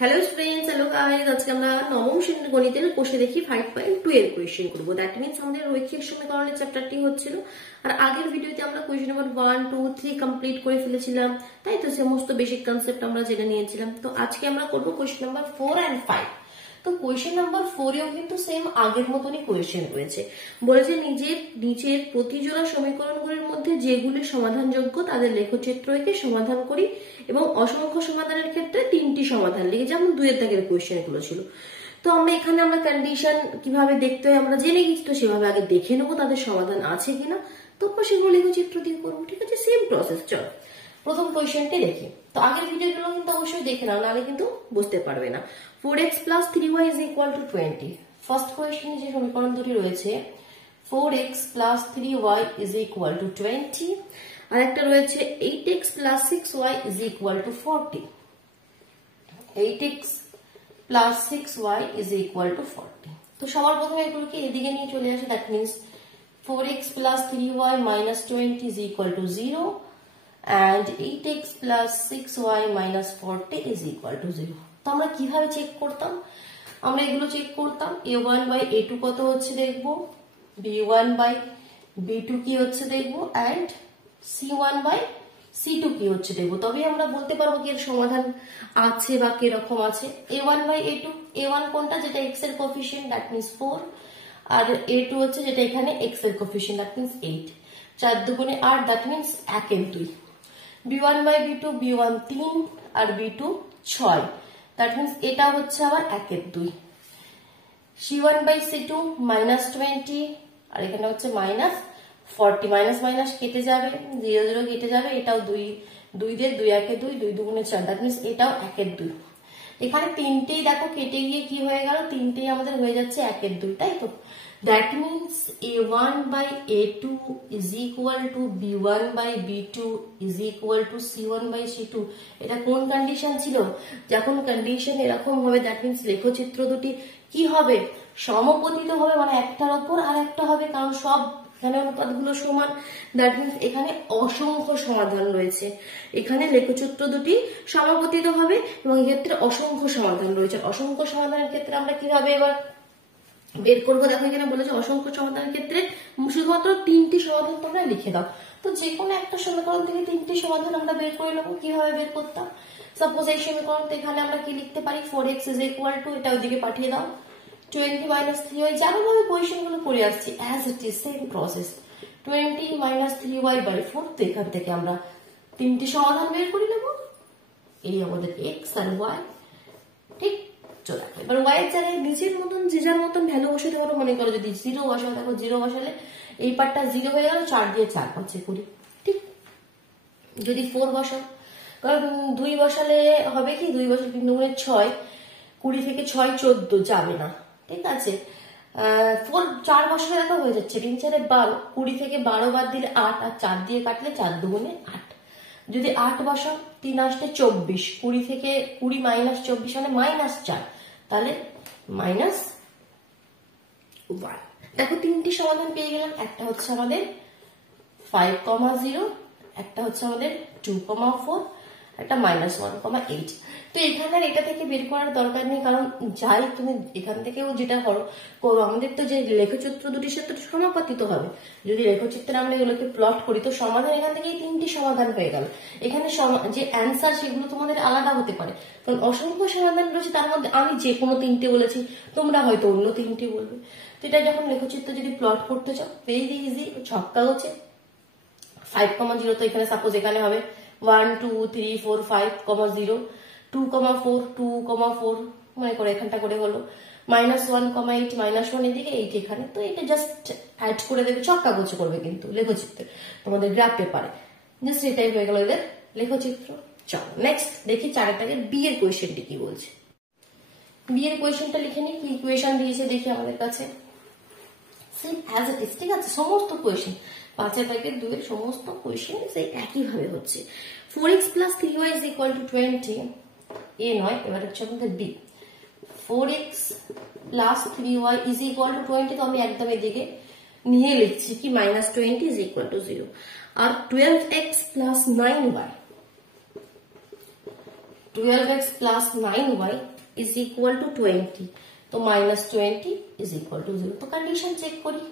Hello students, hello guys. আজকে আমরা নবম শ্রেণীর গণিতের কোষে দেখি 5.2 এর কোয়েশ্চেন করব। দ্যাট মিন্স আমাদের রৈখিক সমীকরণের চ্যাপ্টারটি হচ্ছিল। আর আগের ভিডিওতে আমরা কোয়েশ্চেন নাম্বার 1, 2, 3 কমপ্লিট করে ফেলেছিলাম, তাই তো সমস্ত বেসিক কনসেপ্ট আমরা জেনে নিয়েছিলাম। তো আজকে আমরা করব কোয়েশ্চেন নাম্বার 4 and 5। তো কোয়েশ্চেন নাম্বার 4 এও কিন্তু সেম আগের মতনই কোয়েশ্চেন রয়েছে। বলেছে নিচের প্রতিজোড়া সমীকরণগুলির মধ্যে যেগুলি সমাধানযোগ্য তাদের লেখচিত্র এঁকে সমাধান করি এবং অসংখ্য সমাধানের ক্ষেত্রে 3টি সমাধান লিখি, যেমন 2 এর দাগের কোয়েশ্চেন গুলো ছিল। তো আমরা এখানে কন্ডিশন কিভাবে দেখতে হয় আমরা জেনে গেছি, তো সেভাবে আগে দেখে নেবো তাদের সমাধান আছে কিনা, তারপর সেগুলো লেখচিত্র দিয়ে করবো। ঠিক আছে, সেম প্রসেস। চলো প্রথম কোয়েশ্চেনটি দেখি। তো আগের ভিডিওগুলো কিন্তু অবশ্যই দেখে নাও, নাহলে কিন্তু বুঝতে পারবে না। 4x plus 3y is equal to 20। First কোয়েশ্চেনে যে সমীকরণ দুটি রয়েছে 4x plus 3y is equal to 20, আর একটা রয়েছে 8x plus 6y is equal to 40। 8x plus 6y is equal to 40। তো সবার প্রথমে এগুলোকে এদিকে নিয়ে চলে আসে। That means 4x plus 3y minus 20 is equal to 0 and 8x plus 6y minus 40 is equal to 0। তো আমরা কিভাবে চেক করতাম? আমরা এগুলো চেক করতাম a1 by a2 কত হচ্ছে দেখবো, b1 by b2 কি হচ্ছে দেখবো, and c1 by c2 কি হচ্ছে দেখবো। তবে আমরা বলতে পারবো কি এর সমাধান আছে বা কিরকম আছে। a1 by a2, a1 কোনটা যেটা x এর coefficient, that means 4, R a2 হচ্ছে যেটা এখানে x এর কোএফিসিয়েন্ট, দ্যাট মিন্স 8। 4 দুগুণে 8, দ্যাট মিন্স 1 এর 2। b1 by b2, b1 3 R b2 6, that means এটা হচ্ছে আবার 1 এর 2। c1 by c2 minus 20 আর এখানে হচ্ছে minus 40। মাইনাস মাইনাস কেটে যাবে, 0 0 কেটে যাবে, এটাও 2 2 দিয়ে 2 1 এ 2, 2 দুগুণে 4, দ্যাট মিন্স এটাও 1 এর 2। এখানে তিনটেই দেখো কেটে গিয়ে কি হয়ে গেল, তিনটেই আমাদের হয়ে যাচ্ছে 1 এর 2, তাই তো। That means a1 by a2 is equal to b1 by b2 is equal to c1 by c2। এটা কোন কন্ডিশন ছিল? যখন কন্ডিশন এরকম হবে, দ্যাট মিন্স লেখচিত্র দুটি কি হবে, সমপতিত হবে, মানে একটার উপর আর একটা হবে, কারণ সব এখানে অনুপাতগুলো সমান। দ্যাট মিন্স এখানে অসংখ্য সমাধান রয়েছে। এখানে লেখচিত্র দুটি সমাপতিত হবে এবং এক্ষেত্রে অসংখ্য সমাধান রয়েছে। অসংখ্য সমাধানের ক্ষেত্রে আমরা কিভাবে এবার বের করবো? দেখো এখানে বলেছে অসংখ্য সমাধানের ক্ষেত্রে শুধুমাত্র 3টি সমাধান তোমরা লিখে দাও। তো যে কোনো একটা সমীকরণ থেকে 3টি সমাধান আমরা বের করে নেবো। কিভাবে বের করতাম? সাপোজ এই সমীকরণ এখানে আমরা কি লিখতে পারি, 4x is equal to, এটা ওইদিকে পাঠিয়ে দাও, 20 minus 3y, যেমন ভাবে কোয়েশ্চেন গুলো করে আসছি as it is same process, 20 minus 3y by 4। তো এখান থেকে আমরা 3টি সমাধান বের করে নেব। এই আমাদের x আর y, ঠিক। চলে এবার y এর জায়গায় নিজের মতন যে যার মতন ভ্যালু বসাতে পারো। মনে করো যদি 0 বসাও, দেখো 0 বসালে এই পার্টটা 0 হয়ে গেল, 4 দিয়ে 4 5 20, ঠিক। যদি 4 বসাও, কারণ 2 বসালে হবে কি, 2 বসালে 3 গুণে 6, 20 থেকে 6 14 যাবে না, ঠিক আছে। 4 বছরে দেখা হয়ে যাচ্ছে, 3 4 12, 20 থেকে 12 বাদ দিলে 8, আর 4 দিয়ে কাটলে 4 দুগুণে 8। যদি 8 বসাও, 3 আসলে 24, 20 থেকে 20 মাইনাস 24 মানে মাইনাস 4, তাহলে মাইনাস 1। দেখো 3টি সমাধান পেয়ে গেলাম। একটা হচ্ছে আমাদের 5,0, একটা হচ্ছে আমাদের 2,4, একটা -1,8। তো এখানে এটা থেকে বের করার দরকার নেই, কারণ যাই তুমি এখান থেকেও যেটা করো, আমাদের তো যে লেখচিত্র দুটির সাথে সমাপতিত হবে। যদি লেখচিত্রে আমরা এগুলোকে প্লট করি, তো সমাধান এখান থেকে 3টি সমাধান হয়ে গেল। এখানে যে অ্যান্সার সেগুলো তোমাদের আলাদা হতে পারে, কারণ অসংখ্য সমাধান রয়েছে, তার মধ্যে আমি যে কোনো 3টে বলেছি, তোমরা হয়তো অন্য 3টি বলবে। তো এটা যখন লেখচিত্র যদি প্লট করতে চাও, ভেরি ইজি, ছক্কা হচ্ছে 5,0। তো এখানে সাপোজ এখানে হবে 1 2 3 4 5,0, 2,4 2,4, মনে করো এখানটা করে হলো, -1,8 -1 এদিকে 8 এখানে। তো এটা জাস্ট অ্যাড করে দেবে, ছক্কা গোছ করবে কিন্তু লেখচিত্রে তোমাদের গ্রাফ পেপারে। জাস্ট এটাই হয়ে গেল এদের লেখচিত্র। চলো নেক্সট দেখি 4 দাগের বি এর কোয়েশ্চেনটি কি বলছে। বি এর কোয়েশ্চেনটা লিখে নি, কি কোয়েশ্চেন দিয়েছে দেখি আমাদের কাছে। সেম অ্যাজ ইট ইজ, ঠিক আছে। সমস্ত কোয়েশ্চেন 5 দাগের 2 এর সমস্ত কোয়েশ্চেন সেই একই ভাবে হচ্ছে। 4x plus 3y is equal to 20, এ নয়, এবার হচ্ছে আমাদের B. 4x plus 3y is equal to 20, তো আমি একদম এদিকে নিয়ে লিখছি কি -20 is equal to 0। R 12x plus 9y 12x plus 9y is equal to 20, तो minus 20 is equal to 0। तो कंडीशन चेक करी,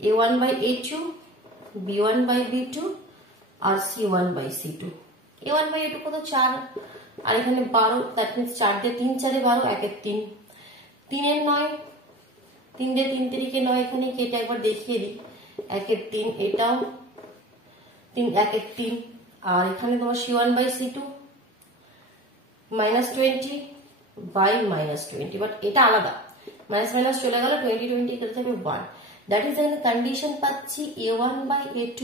a1 by a2, b1 by b2 और c1 by c2। a1 by a2 को तो 4 और এখানে 12, that means 4 দিয়ে 3 4 12, 1 1 3, 3 এর 9, 3 দিয়ে 3 3 9, এখানে কেটে একবার দেখিয়ে দিই, 1 এর 3, এটাও 3 1 1 3, আর এখানে তোমার c1 by c2 minus 20 by minus 20, but এটা আলাদা, মাইনাস মাইনাস চলে গেল, 20 20 এখানে থাকবে 1। দ্যাট ইজ এখানে কন্ডিশন পাচ্ছি a1 by a2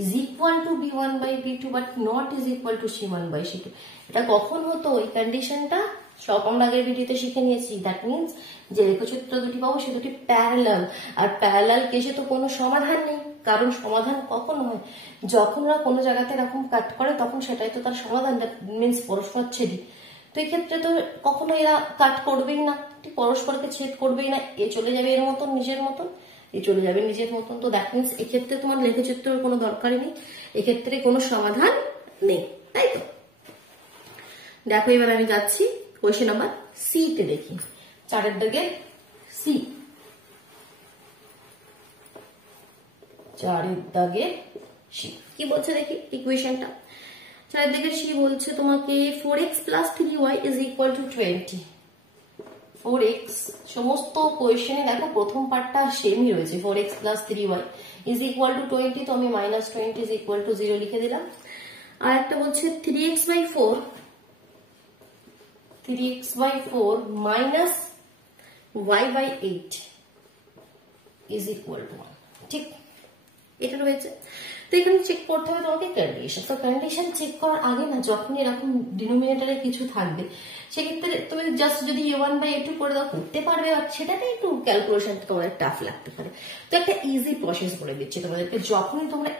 is equal to b1 by b2 but not is equal to c1 by c2। এটা কখন হতো, এই কন্ডিশনটা সব আমরা আগের ভিডিওতে শিখে নিয়েছি। দ্যাট মিন্স যে রেখাচিত্র দুটি পাবো সে দুটি প্যারালাল, আর প্যারালাল কেসে তো কোনো সমাধান নেই, কারণ সমাধান কখন হয়, যখন ওরা কোনো জায়গাতে এরকম কাট করে তখন সেটাই তো তার সমাধান, দ্যাট মিন্স পরস্পর ছেদি। তো এই ক্ষেত্রে তো কখনো এরা কাট করবেই না, পরস্পরকে ছেদ করবেই না, এ চলে যাবে এর মতন নিজের মতন, এ চলে যাবে নিজের মতন। তো দ্যাট মিন্স এক্ষেত্রে তোমার লেখচিত্রের কোনো দরকারই নেই, এক্ষেত্রে কোনো সমাধান নেই, তাই তো। দেখো এবার আমি যাচ্ছি কোয়েশ্চেন নাম্বার সি তে, দেখি 4 দাগে সি, 4 দাগে সি কি বলছে দেখি ইকুয়েশনটা। 4 দাগে সি বলছে তোমাকে 4x plus 3y is equal to 20। 4x সমস্ত কোয়েশ্চেনে দেখো প্রথম পার্টটা সেমই রয়েছে, 4x plus 3y is equal to 20, তো আমি minus 20 is equal to 0 লিখে দিলাম। আর একটা বলছে 3x by 4 minus y by 8 is equal to 1, ঠিক এটা রয়েছে। তো এখানে চেক করতে হবে তোমাকে কন্ডিশন। তো কন্ডিশন চেক করার আগে না, যখন এরকম ডিনোমিনেটরে কিছু থাকবে সেক্ষেত্রে তুমি জাস্ট যদি a1 by a2 করে দাও করতে পারবে, আর সেটাতে একটু ক্যালকুলেশন তোমাদের টাফ লাগতে পারে। তো একটা ইজি প্রসেস বলে দিচ্ছি তোমাদেরকে, যখনই তোমরা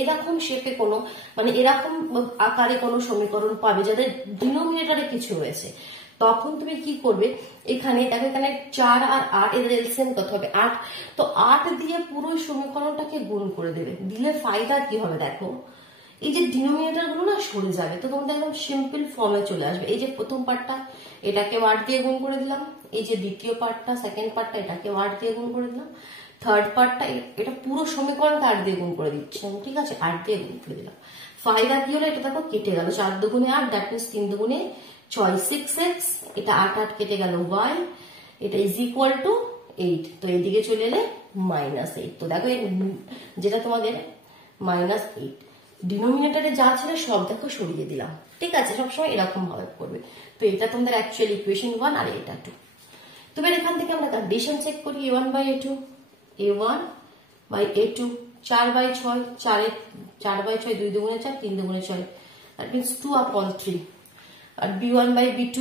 এরকম শেপে কোনো মানে এরকম আকারে কোনো সমীকরণ পাবে যাদের ডিনোমিনেটরে কিছু রয়েছে, তখন তুমি কি করবে, এখানে দেখো এখানে 4 আর 8 এদের এলসিএম কত হবে 8, তো 8 দিয়ে পুরো সমীকরণটাকে গুণ করে দেবে। দিলে ফায়দা কি হবে দেখো, এই যে ডিনোমিনেটর গুলো না সরে যাবে, তো তোমাদের একদম সিম্পল ফর্মে চলে আসবে। এই যে প্রথম পার্টটা এটাকে 8 দিয়ে গুণ করে দিলাম, এই যে দ্বিতীয় পার্টটা সেকেন্ড পার্টটা এটাকে 8 দিয়ে গুণ করে দিলাম, থার্ড পার্টটা এটা পুরো সমীকরণটা 8 দিয়ে গুণ করে দিচ্ছি, ঠিক আছে 8 দিয়ে গুণ করে দিলাম। ফায়দা কি হলো, এটা দেখো কেটে গেল, 4 দুগুণে 8, দ্যাট মিন্স 3 দুগুণে 6 6x, এটা 8 8 কেটে গেল y, এটা ইজ ইকুয়াল টু 8, তো এইদিকে চলে এলে -8। তো দেখো যেটা তোমাদের -8 ডিনোমিনেটরে যা ছিল সব দেখো সরিয়ে দিলাম, ঠিক আছে, সবসময় এরকম ভাবে করবে। তো এটা তোমাদের অ্যাকচুয়ালি ইকুয়েশন 1 আর এটা 2। তো এখান থেকে আমরা কন্ডিশন চেক করি, a1 by a2 4 by 6, 4 by 6 2 দুগুণে 4 3 দুগুণে 6, দ্যাট মিন্স 2/3। আর b1 by b2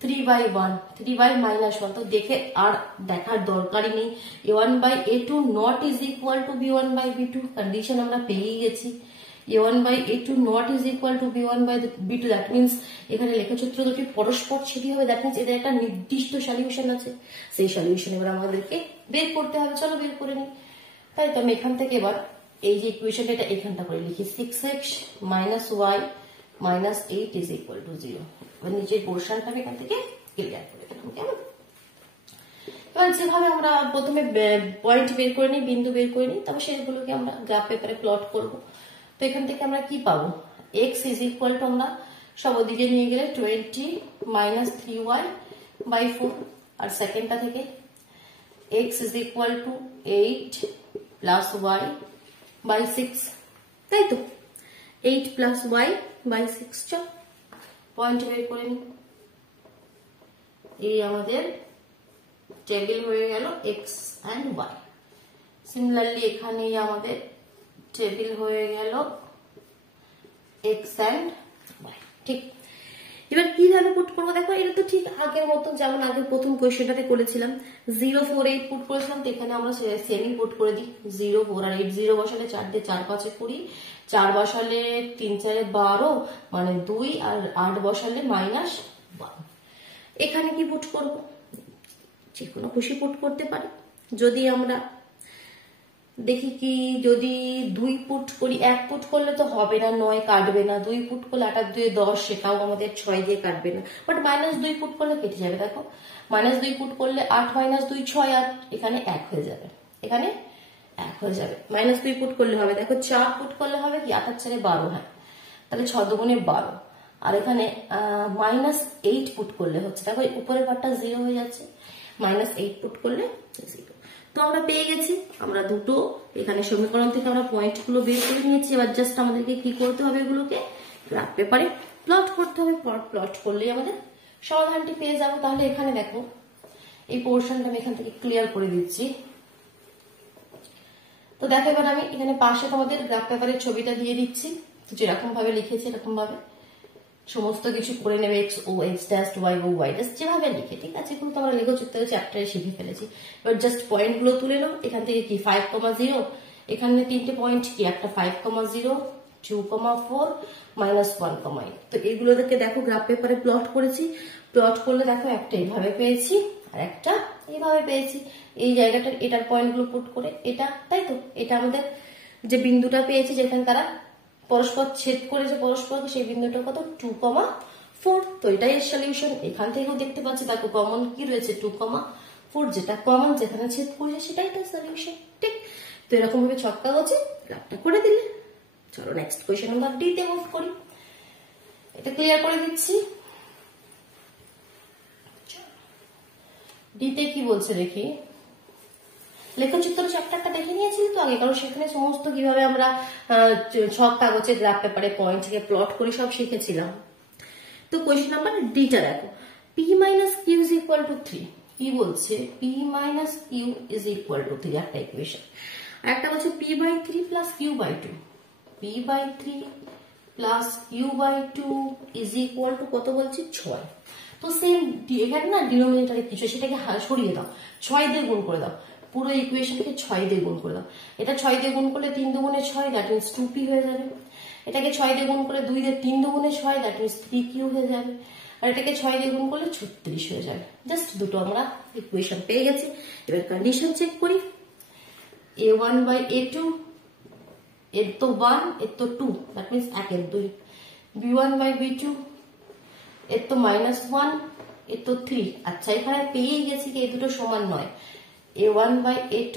3 by 1, 3 by -1, তো দেখে আর দেখার দরকারই নেই। a1 by a2 not is equal to b1 by b2, condition আমরা পেয়েই গেছি। a1 by a2 not is equal to b1 by b2, that means এখানে লেখচিত্র দুটি পরস্পর ছেদি হবে, দ্যাট মিন্স এদের একটা নির্দিষ্ট সলিউশন আছে, সেই সলিউশন এবার আমাদেরকে বের করতে হবে। চলো বের করে নিই। তাই তো আমি এখান থেকে এবার এই যে ইকুয়েশনটা এটা এখানটা করে লিখি, 6x minus y minus 8 is equal to 0। এবার নিচের পোর্শনটা আমি এখান থেকে ক্লিয়ার করে দিলাম, কেমন। এবার যেভাবে আমরা প্রথমে পয়েন্ট বের করে নিই, বিন্দু বের করে নিই, তারপর সেগুলোকে আমরা গ্রাফ পেপারে প্লট করব। তো এখান থেকে আমরা কি পাবো, x is equal to আমরা সব ওদিকে নিয়ে গেলে 20 minus 3y by 4, আর সেকেন্ডটা থেকে x is equal to 8 plus y by 6, তাই তো 8 plus y by 6। চল পয়েন্ট বের করে নিই, এই আমাদের টেবিল হয়ে গেল x and y। সিমিলারলি এখানে আমাদের টেবিল হয়ে গেল x and y, ঠিক। এবার কিভাবে পুট করবো দেখো, এটা তো ঠিক আগের মতন যেমন আগের প্রথম কোয়েশ্চেনটাতে করেছিলাম, 0 4 8 পুট করেছিলাম, তো এখানে আমরা সেমই পুট করে দিই। 0 4 আর 8, 0 বসালে 4 দিয়ে 4 5 20, 4 বসালে 3 4 12 মানে 2, আর 8 বসালে -1। এখানে কি পুট করব, যে কোনো খুশি পুট করতে পারি। যদি আমরা দেখি কি, যদি 2 পুট করি, 1 পুট করলে তো হবে না, 9 কাটবে না। 2 পুট করলে 8 আর 2 10, সেটাও আমাদের 6 দিয়ে কাটবে না। বাট -2 পুট করলে কেটে যাবে। দেখো -2 পুট করলে 8 - 2 6, আর এখানে 1 হয়ে যাবে, এখানে 1 হয়ে যাবে। -2 পুট করলে হবে, দেখো 4 পুট করলে হবে কি, 8 আর 4 12, হ্যাঁ তাহলে 6 দুগুণে 12। আর এখানে -8 পুট করলে হচ্ছে, দেখো উপরের পার্টটা 0 হয়ে যাচ্ছে, -8 পুট করলে 0। তো আমরা পেয়ে গেছি, আমরা দুটো এখানে সমীকরণ থেকে আমরা পয়েন্টগুলো বের করে নিয়েছি। এবার জাস্ট আমাদেরকে কি করতে হবে, এগুলোকে গ্রাফ পেপারে প্লট করতে হবে। প্লট করলেই আমাদের সমাধানটি পেয়ে যাবো। তাহলে এখানে দেখো এই পোর্শনটা আমি এখান থেকে ক্লিয়ার করে দিচ্ছি। তো দেখো এবার আমি এখানে পাশে তোমাদের গ্রাফ পেপারের ছবিটা দিয়ে দিচ্ছি। তো যেরকম ভাবে লিখেছি এরকম ভাবে সমস্ত কিছু করে নেবে, x ও x ড্যাশ, y ও y ড্যাশ, যেভাবে লিখে, ঠিক আছে। এগুলো তো আমরা লেখচিত্রের চ্যাপ্টারে শিখে ফেলেছি। এবার জাস্ট পয়েন্ট গুলো তুলে নাও। এখান থেকে কি 5,0, এখানে 3টে পয়েন্ট কি, একটা 5,0, 2,4, -1,8। তো এগুলোকে দেখো গ্রাফ পেপারে প্লট করেছি। প্লট করলে দেখো একটা এইভাবে পেয়েছি আর একটা এইভাবে পেয়েছি। এই জায়গাটার এটার পয়েন্টগুলো পুট করে এটা, তাই তো এটা আমাদের যে বিন্দুটা পেয়েছি যেখানে তারা পরস্পর ছেদ করেছে পরস্পরকে, সেই বিন্দুটা কত, 2,4। তো এটাই সলিউশন। এখান থেকেও দেখতে পাচ্ছি দেখো কমন কি রয়েছে, 2,4, যেটা কমন যেখানে ছেদ করেছে সেটাই তো সলিউশন, ঠিক। তো এরকম ভাবে ছক্কা গছে গ্রাফটা করে দিলে। চলো নেক্সট কোয়েশ্চেন নাম্বার ডি তে মুভ করি। এটা ক্লিয়ার করে দিচ্ছি। ডি তে কি বলছে দেখি, লেখচিত্র চ্যাপ্টারটা দেখে নিয়েছি তো আগে, কারণ সেখানে সমস্ত কিভাবে আমরা ছক কাগজে গ্রাফ পেপারে পয়েন্ট থেকে প্লট করে সব শিখেছিলাম। তো কোয়েশ্চেন নাম্বার ডিটা দেখো, p - q = 3। কি বলছে, p - q = 3 একটা ইকুয়েশন। একটা বলছে p/3 + q/2, p/3 + q/2 = কত বলছে, 6। তো সেম এখানে না ডিনোমিনেটরে কিছু, সেটাকে সরিয়ে দাও, 6 দিয়ে গুণ করে দাও। পুরো ইকুয়েশনকে 6 দিয়ে গুণ করে দাও। এটা 6 দিয়ে গুণ করলে 3 দুগুণে 6, দ্যাট মিনস 2p হয়ে যাবে। এটাকে 6 দিয়ে গুণ করে 2 দিয়ে 3 দুগুণে 6, দ্যাট মিনস 3q হয়ে যাবে। আর এটাকে 6 দিয়ে গুণ করলে 36 হয়ে যাবে। জাস্ট দুটো আমরা ইকুয়েশন পেয়ে গেছি। এবার কন্ডিশন চেক করি। a1/a2, এর তো 1, এর তো 2, দ্যাট মিনস 1 এর 2। b1/b2, এর তো -1, এর তো 3। আচ্ছা এখানে পেয়ে গেছি কি এই দুটো সমান নয়। a1/a2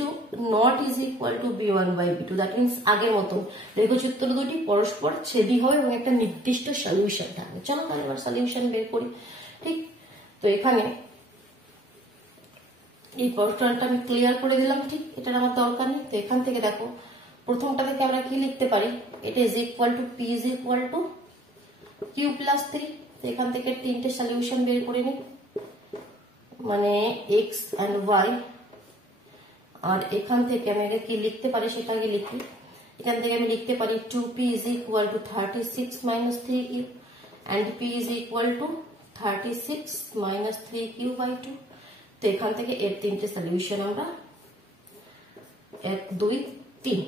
not is equal to b1/b2, that means আগের মতো লেখচিত্র দুটি পরস্পর ছেদি হবে এবং একটা নির্দিষ্ট সলিউশন থাকবে। চলো তাহলে এবার সলিউশন বের করি, ঠিক। তো এখানে এই পোর্শনটা আমি ক্লিয়ার করে দিলাম, ঠিক, এটার আমার দরকার নেই। তো এখান থেকে দেখো প্রথমটা থেকে আমরা কি লিখতে পারি, এটা is equal to p is equal to q + 3। তো এখান থেকে 3টে সলিউশন বের করে নিই, মানে x and y। আর এখান থেকে আমি আগে কি লিখতে পারি সেটা আগে লিখি। এখান থেকে আমি লিখতে পারি 2p = 36 - 3q and p = 36 - 3q/2। তো এখান থেকে এর 3টে সলিউশন আমরা 1 2 3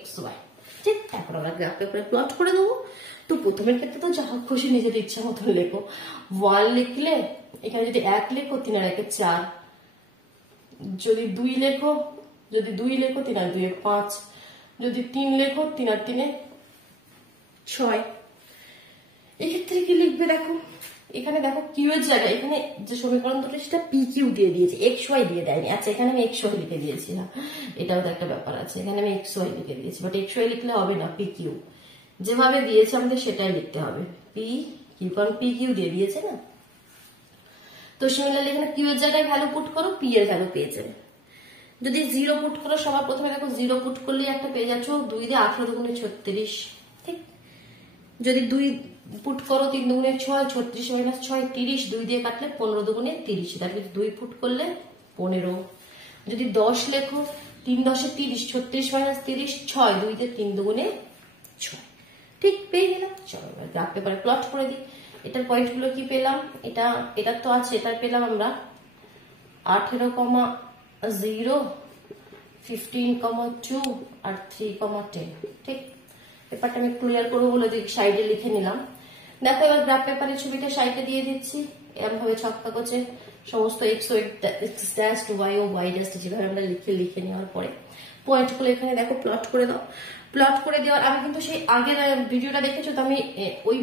x y, ঠিক। তারপর আমরা গ্রাফ পেপারে প্লট করে দেবো। তো প্রথমের ক্ষেত্রে তো যা খুশি নিজের ইচ্ছা মতন লেখো। 1 লিখলে এখানে যদি 1 লেখো 3 আর 1 4, যদি 2 লেখো 3 আর 2 5, যদি 3 লেখো 3 আর 3 6। এক্ষেত্রে কি লিখবে দেখো, এখানে দেখো কিউ এর জায়গায় এখানে যে সমীকরণ দুটো সেটা পি কিউ দিয়ে দিয়েছে, এক্স ওয়াই দিয়ে দেয়নি। আচ্ছা এখানে আমি এক্স ওয়াই লিখে দিয়েছি, হ্যাঁ এটাও তো একটা ব্যাপার আছে। এখানে আমি এক্স ওয়াই লিখে দিয়েছি, বাট এক্স ওয়াই লিখলে হবে না, পি কিউ যেভাবে দিয়েছে আমাদের সেটাই লিখতে হবে, পি কিউ, কারণ পি কিউ দিয়ে দিয়েছে না। তো সিমিলারলি এখানে কিউ এর জায়গায় ভ্যালু পুট করো, পি এর ভ্যালু পেয়ে যাবে। যদি 0 পুট করো, সবার প্রথমে দেখো 0 পুট করলে একটা পেয়ে যাচ্ছ 2 দিয়ে 18 দুগুণে 36, ঠিক। যদি 2 পুট করো 3 দুগুণে 6, 36 - 6 30, 2 দিয়ে কাটলে 15 দুগুণে 30, দ্যাট মিন্স 2 পুট করলে 15। যদি 10 লেখো 3 10 30, 36 - 30 6, 2 দিয়ে 3 দুগুণে 6, ঠিক পেয়ে গেলাম। চলো এবার গ্রাফ পেপারে প্লট করে দিই। এটার পয়েন্টগুলো কি পেলাম, এটা তো আছে, এটার পেলাম আমরা 18,0, 15,2 আর 3,10, ঠিক। পেপারটা আমি ক্লিয়ার করবো বলে সাইডে লিখে নিলাম। দেখো এবার গ্রাফ পেপারের ছবিটা সাইডে দিয়ে দিচ্ছি। এরকম ভাবে ছক কাগজে সমস্ত এক্স ও এক্স ড্যাশ ওয়াই ও ওয়াই ড্যাশ যেভাবে আমরা লিখে নেওয়ার পরে পয়েন্টগুলো এখানে দেখো প্লট করে দাও। প্লট করে দেওয়ার আমি কিন্তু সেই আগের ভিডিওটা দেখেছো তো, আমি ওই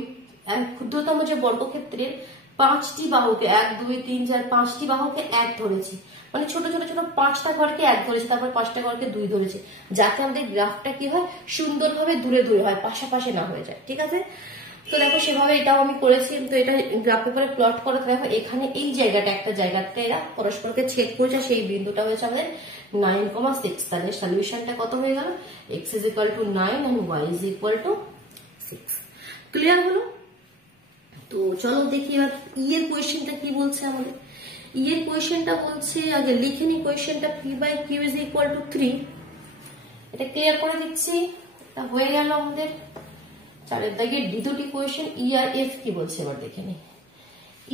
ক্ষুদ্রতম যে বর্গক্ষেত্রের 5টি বাহুকে 1 2 3 4 5টি বাহুকে 1 ধরেছি, মানে ছোট ছোট ছোট 5টা ঘরকে 1 ধরেছি, তারপর 5টা ঘরকে 2 ধরেছি, যাতে আমাদের গ্রাফটা কি হয় সুন্দরভাবে দূরে দূরে হয়, পাশাপাশি না হয়ে যায়। ঠিক আছে, তো দেখো সেভাবে এটাও আমি করেছি। তো এটা গ্রাফ পেপারে প্লট করে দেখো এখানে এই জায়গাটা একটা জায়গাতে এরা পরস্পরকে ছেদ করেছে, সেই বিন্দুটা হয়েছে আমাদের 9,6। তাহলে সলিউশনটা কত হয়ে গেল? x is equal to 9 and y is equal to 6। Clear হলো? তো চলো দেখি এবার ই এর কোয়েশ্চেনটা কি বলছে আমাদের। ই এর কোয়েশ্চেনটা বলছে, আগে লিখে নি কোয়েশ্চেনটা, p by q is equal to 3। এটা ক্লিয়ার করে দিচ্ছি। এটা হয়ে গেল আমাদের 4 দাগের দ্বিতীয়টি কোয়েশ্চেন। ই আর এফ কি বলছে এবার দেখে নি।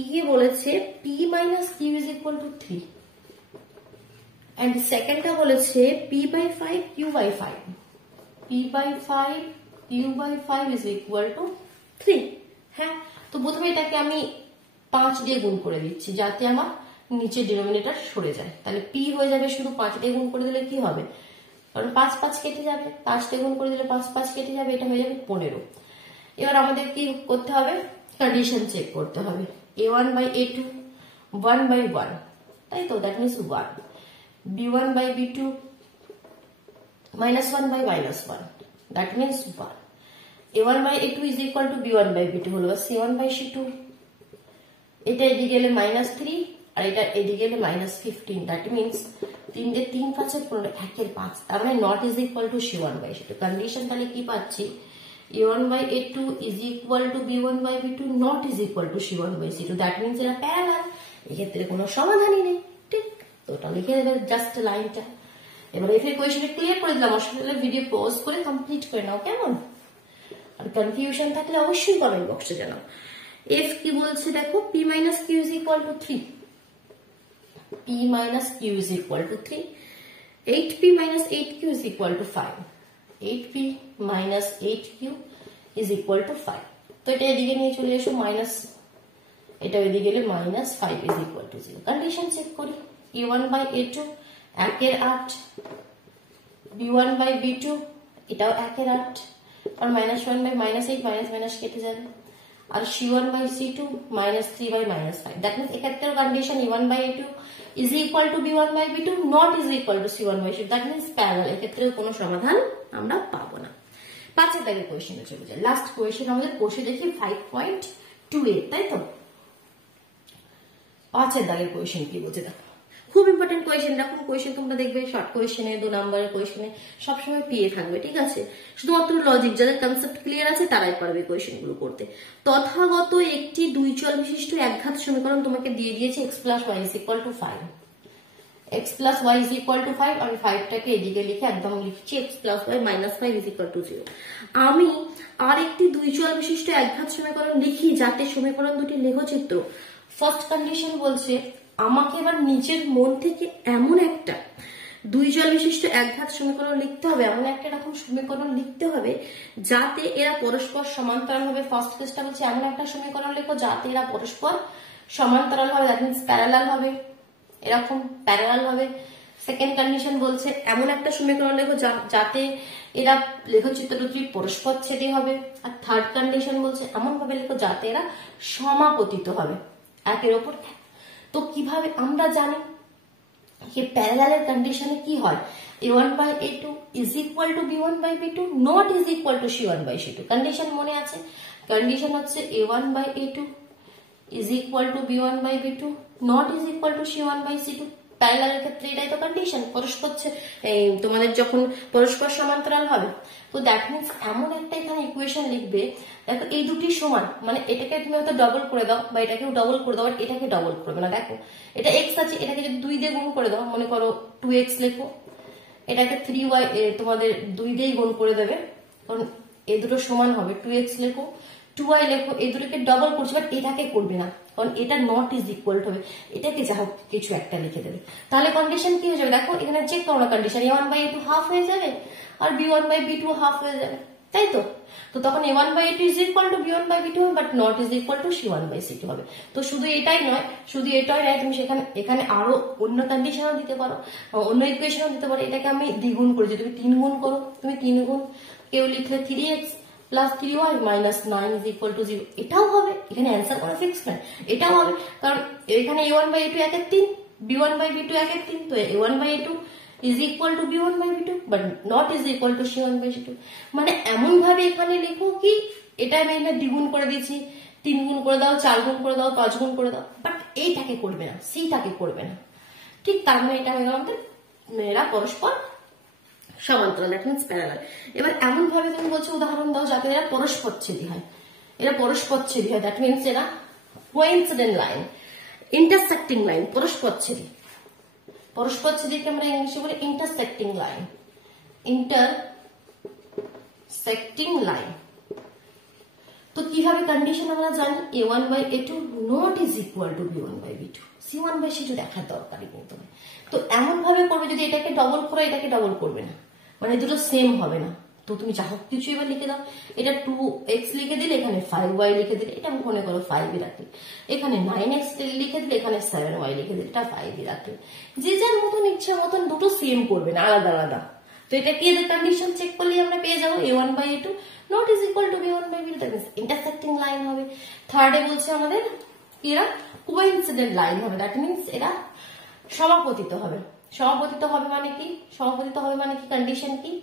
ই এ বলেছে p minus q is equal to 3 and সেকেন্ডটা বলেছে p by 5 q by 5, p by 5 q by 5 is equal to 3। হ্যাঁ, তো প্রথমে এটাকে আমি 5 দিয়ে গুণ করে দিচ্ছি যাতে আমার নিচে ডিনোমিনেটর সরে যায়। তাহলে p হয়ে যাবে শুধু 5 দিয়ে গুণ করে দিলে কি হবে, কারণ 5 5 কেটে যাবে, 5 দিয়ে গুণ করে দিলে 5 5 কেটে যাবে, এটা হয়ে যাবে 15। এবার আমাদের কি করতে হবে, কন্ডিশন চেক করতে হবে। a1 by a2 1 by 1, তাই তো, that means 1। b1 by b2 minus 1 by minus 1, that means 1। a1 by a2 is equal to b1 by b2 হলো c1 by c2। এটা এদিকে গেলে -3 আর এটা এদিকে গেলে -15, that means 3 দিয়ে 3 5 15, 1 এর 5, তার মানে not is equal to c1 by c2। Condition তাহলে কি পাচ্ছি, a1 by a2 is equal to b1 by b2 not is equal to c1 by c2, that means এরা প্যারালাল। এক্ষেত্রে কোনো সমাধানই নেই। ঠিক, তো ওটা লিখে দেবে জাস্ট লাইনটা। এবার এফ এর কোয়েশ্চেনটা ক্লিয়ার করে দিলাম, অসুবিধা ভিডিও পজ করে কমপ্লিট করে নাও, কেমন? আর কনফিউশন থাকলে অবশ্যই কমেন্ট বক্সে জানাও। এফ কি বলছে দেখো, p minus q is equal to 3, p minus q is equal to 3, 8p minus 8q is equal to 5, 8p minus 8q is equal to 5। তো এটা এদিকে নিয়ে চলে এসো মাইনাস, এটা এদিকে গেলে -5 is equal to 0। Condition check করি, a1 by a2 1 এর 8, b1 by b2 এটাও 1 এর 8, আর -1 by -8 মাইনাস কেটে যাবে, আর c1 by c2 -3 by -5, that means এক্ষেত্রেও condition a1 by a2 is equal to b1 by b2 not is equal to c1 by c2, that means parallel. এক্ষেত্রেও কোনো সমাধান আমরা পাবো না। 5 দাগের কোয়েশ্চেনে চলে যায়। লাস্ট কোয়েশ্চেন আমাদের বসে দেখি 5.28, তাই তো। 5 দাগের কোয়েশ্চেন কি বলছে দেখো, খুব ইম্পর্টেন্ট কোয়েশ্চেন। এরকম কোয়েশ্চেন তোমরা দেখবে শর্ট কোয়েশ্চেনে, 2 নম্বরের কোয়েশ্চেনে সবসময় পেয়ে থাকবে। ঠিক আছে, শুধুমাত্র লজিক যাদের কনসেপ্ট ক্লিয়ার আছে তারাই পারবে কোয়েশ্চেন গুলো করতে। তথাগত একটি 2 চল বিশিষ্ট একঘাত সমীকরণ তোমাকে দিয়ে দিয়েছে x plus y is equal to 5, x plus y is equal to 5, আমি 5টাকে এদিকে লিখে একদম লিখছি x plus y minus 5 is equal to 0। আমি আরেকটি 2 চল বিশিষ্ট একঘাত সমীকরণ লিখি যাতে সমীকরণ দুটি লেখচিত্র। ফার্স্ট কন্ডিশন বলছে আমাকে এবার নিজের মন থেকে এমন একটা 2 চল বিশিষ্ট একঘাত সমীকরণ লিখতে হবে, এমন একটা রকম সমীকরণ লিখতে হবে যাতে এরা পরস্পর সমান্তরাল হবে। ফার্স্ট কেসটা বলছে এমন একটা সমীকরণ লেখো যাতে এরা পরস্পর সমান্তরাল হবে, দ্যাট মিন্স প্যারালাল হবে, এরকম প্যারালাল হবে। সেকেন্ড কন্ডিশন বলছে এমন একটা সমীকরণ লেখো যাতে এরা লেখচিত্র দুটি পরস্পর ছেদে হবে। আর থার্ড কন্ডিশন বলছে এমন ভাবে লেখো যাতে এরা সমাপতিত হবে একের ওপর। তো কিভাবে আমরা জানি যে প্যারালালের কন্ডিশনে কি হয়, a1 by a2 is equal to b1 by b2 not is equal to c1 by c2। Condition মনে আছে, কন্ডিশন হচ্ছে a1 by a2 is equal to b1 by b2 not is equal to c1 by c2। প্যারালালের ক্ষেত্রে এটাই তো condition, পরস্পর তোমাদের যখন পরস্পর সমান্তরাল হবে। তো দ্যাট মিন্স এমন একটা এখানে ইকুয়েশন লিখবে, দেখো এই দুটি সমান, মানে এটাকে তুমি হয়তো ডবল করে দাও বা এটাকেও ডবল করে দাও, এটাকে ডবল করবে না। দেখো এটা x আছে, এটাকে যদি 2 দিয়ে গুণ করে দাও, মনে করো 2x লেখো, এটাকে 3y তোমাদের 2 দিয়ে গুণ করে দেবে, কারণ এই দুটো সমান হবে। 2x লেখো, 2y লেখো, এই দুটোকে ডবল করছে, বাট এটাকে করবে না কারণ এটা নট ইজ ইকুয়াল হবে, এটাকে যা হোক কিছু একটা লিখে দেবে। তাহলে কন্ডিশন কি হয়ে যাবে, দেখো এখানে চেক করো না condition, a1 by a2 half হয়ে যাবে আর b1 by b2 হাফ হয়ে যাবে, তাই তো। তো তখন a1/a2 is equal to b1/b2 হবে, but not is equal to c1/c2 হবে। তো শুধু এটাই নয়, তুমি এখানে আরো অন্য কন্ডিশনও দিতে পারো, অন্য ইকুয়েশনও দিতে পারো। এটাকে আমি দ্বিগুণ করেছি, তুমি 3 গুণ করো, তুমি 3 গুণ কেউ লিখলে 3x plus 3y minus 9 is equal to 0, এটাও হবে। এখানে অ্যান্সার কোনো ফিক্স নয়, এটাও হবে, কারণ এখানে a1/a2 1 3, b1/b2 1 3, তো a1/a2 is equal to b1/b2 but not is equal to c1/c2। মানে এমন ভাবে এখানে লেখো কি এটা আমি দ্বিগুণ করে দিচ্ছি, 3 গুণ করে দাও, 4 গুণ করে দাও, 5 গুণ করে দাও, বাট এইটাকে করবে না, সেইটাকে করবে না। ঠিক তার মানে এটা হয়ে গেল আমাদের এরা পরস্পর সমান্তরাল, দ্যাট মিন্স প্যারালাল। এবার এমন ভাবে তুমি বলছো উদাহরণ দাও যাতে এরা পরস্পরচ্ছেদী হয়, এরা পরস্পরচ্ছেদী হয়, দ্যাট মিন্স এরা কোইন্সিডেন্ট লাইন, ইন্টারসেক্টিং লাইন, পরস্পরচ্ছেদী। পরস্পরচ্ছেদীকে আমরা ইংলিশে বলি ইন্টারসেক্টিং লাইন, ইন্টারসেক্টিং লাইন। তো কিভাবে কন্ডিশন আমরা জানি, a1/a2 not is equal to b1/b2, c1/c2 দেখার দরকারই কিন্তু। তো এমন ভাবে করবে যদি এটাকে ডবল করো এটাকে ডবল করবে না, মানে দুটো সেম হবে না। তো তুমি যা হোক কিছু এবার লিখে দাও, এটা 2x লিখে দিলে, এখানে 5y লিখে দিলে, এটা মনে করো 5 রাখলে, এখানে 9x লিখে দিলে, এখানে 7y লিখে দিলে, এটা 5 রাখলে। যে যার মতন ইচ্ছা মতন দুটো সেম করবে না, আলাদা আলাদা। তো এটা কি এদের কন্ডিশন চেক করলে আমরা পেয়ে যাবো a1/a2 not is equal to b1/b2, that means intersecting line হবে। থার্ডে বলছে আমাদের এরা কোইন্সিডেন্ট লাইন হবে, দ্যাট মিন্স এরা সমাপতিত হবে। সমাপতিত হবে মানে কি, সমাপতিত হবে মানে কি, কন্ডিশন কি,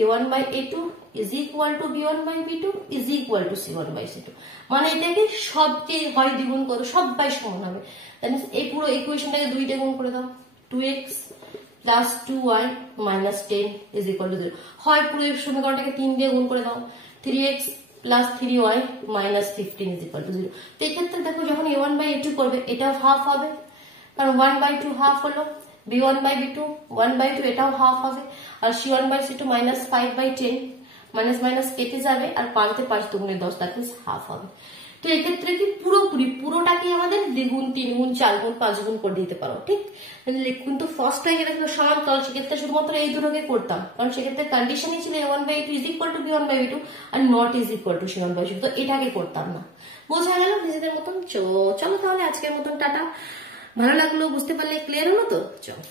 a1/a2 is equal to b1/b2 is equal to c1/c2, মানে এটাকে সবকে হয় দ্বিগুণ করো, সবাই সমান হবে। দ্যাট মিন্স এই পুরো ইকুয়েশনটাকে 2 দিয়ে গুণ করে দাও, 2x plus 2y minus 10 is equal to 0, হয় পুরো সমীকরণটাকে 3 দিয়ে গুণ করে দাও, 3x plus 3y minus 15 is equal to 0। তো এক্ষেত্রে দেখো যখন a1/a2 করবে এটা হাফ হবে, কারণ 1/2 হাফ হলো, b1/b2 1/2 এটাও হাফ হবে, আর c1/c2 মাইনাস 5/10 মাইনাস মাইনাস কেটে যাবে, আর 5 তে 5 দুগুণে 10, দ্যাট মিন্স হাফ হবে। তো এক্ষেত্রে কি পুরোটাকে আমাদের দ্বিগুণ, 3 গুণ, 4 গুণ, 5 গুণ করে দিতে পারো, ঠিক। কিন্তু ফার্স্ট টাইম এটা কিন্তু সমান্তরাল, সেক্ষেত্রে শুধুমাত্র এই দুটোকে করতাম, কারণ সেক্ষেত্রে কন্ডিশনই ছিল a1/a2 is equal to b1/b2 are not is equal to c1/c2, তো এটাকে করতাম না। বোঝা গেল নিজেদের মতন? চলো তাহলে আজকের মতন টাটা। ভালো লাগলো, বুঝতে পারলে, ক্লিয়ার হলো তো? চলো।